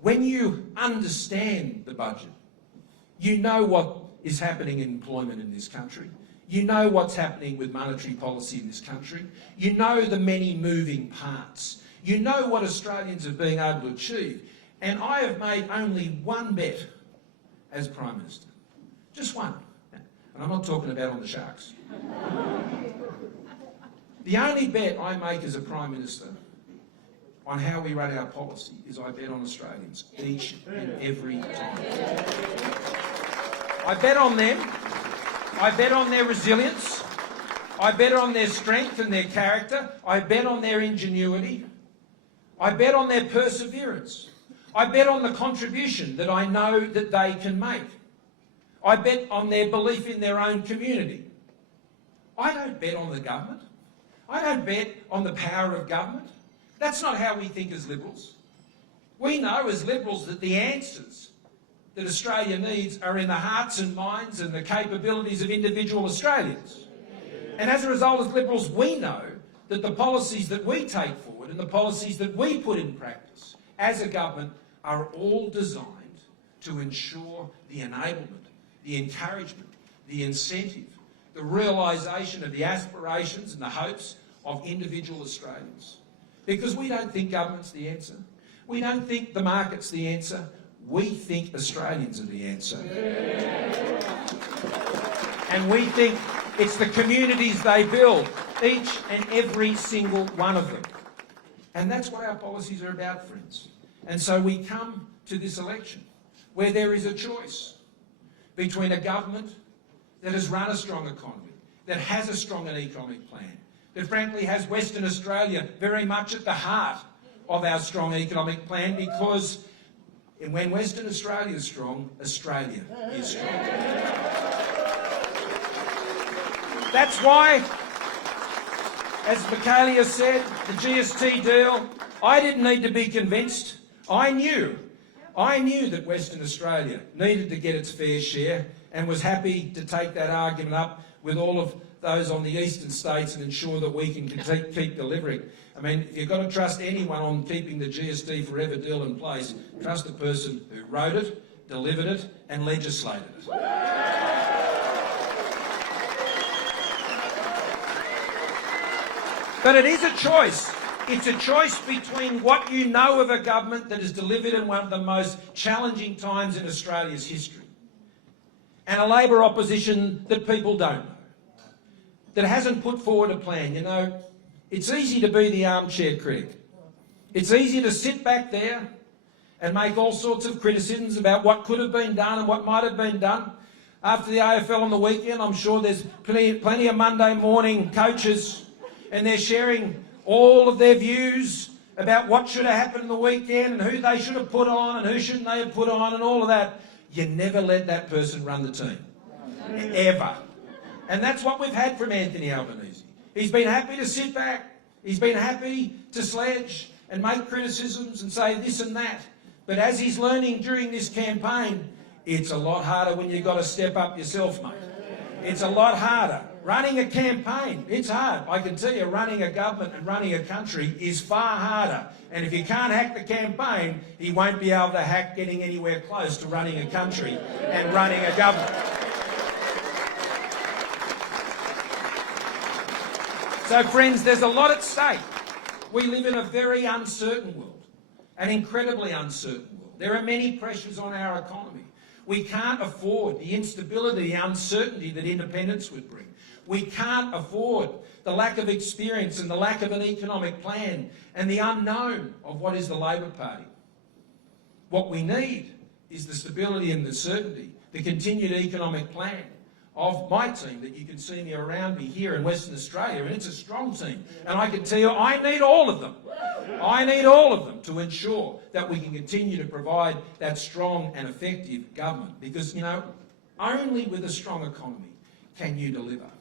When you understand the budget, you know what is happening in employment in this country. You know what's happening with monetary policy in this country. You know the many moving parts. You know what Australians have been able to achieve. And I have made only one bet as Prime Minister. Just one. And I'm not talking about on the Sharks. The only bet I make as a Prime Minister on how we run our policy is I bet on Australians each and every time. I bet on them. I bet on their resilience. I bet on their strength and their character. I bet on their ingenuity. I bet on their perseverance. I bet on the contribution that I know that they can make. I bet on their belief in their own community. I don't bet on the government. I don't bet on the power of government. That's not how we think as Liberals. We know as Liberals that the answers that Australia needs are in the hearts and minds and the capabilities of individual Australians. And as a result, as Liberals, we know that the policies that we take forward and the policies that we put in practice as a government are all designed to ensure the enablement, the encouragement, the incentive, the realisation of the aspirations and the hopes of individual Australians. Because we don't think government's the answer. We don't think the market's the answer. We think Australians are the answer. And we think it's the communities they build, each and every single one of them. And that's what our policies are about, friends. And so we come to this election where there is a choice between a government that has run a strong economy, that has a strong economic plan, that frankly has Western Australia very much at the heart of our strong economic plan, because when Western Australia is strong, Australia is strong. That's why, as Michaelia said, the GST deal, I didn't need to be convinced. I knew that Western Australia needed to get its fair share and was happy to take that argument up with all of those on the eastern states and ensure that we can keep delivering. I mean, if you've got to trust anyone on keeping the GST Forever deal in place, trust the person who wrote it, delivered it and legislated it. But it is a choice. It's a choice between what you know of a government that has delivered in one of the most challenging times in Australia's history and a Labor opposition that people don't know, that hasn't put forward a plan. You know, it's easy to be the armchair critic. It's easy to sit back there and make all sorts of criticisms about what could have been done and what might have been done. After the AFL on the weekend, I'm sure there's plenty of Monday morning coaches and they're sharing all of their views about what should have happened in the weekend and who they should have put on and who shouldn't they have put on and all of that. You never let that person run the team. Ever. And that's what we've had from Anthony Albanese. He's been happy to sit back. He's been happy to sledge and make criticisms and say this and that. But as he's learning during this campaign, it's a lot harder when you've got to step up yourself, mate. It's a lot harder. Running a campaign, it's hard. I can tell you, running a government and running a country is far harder. And if you can't hack the campaign, he won't be able to hack getting anywhere close to running a country and running a government. So, friends, there's a lot at stake. We live in a very uncertain world, an incredibly uncertain world. There are many pressures on our economy. We can't afford the instability, the uncertainty that independence would bring. We can't afford the lack of experience and the lack of an economic plan and the unknown of what is the Labor Party. What we need is the stability and the certainty, the continued economic plan of my team that you can see me around me here in Western Australia, and it's a strong team. And I can tell you, I need all of them. I need all of them to ensure that we can continue to provide that strong and effective government, because, you know, only with a strong economy can you deliver.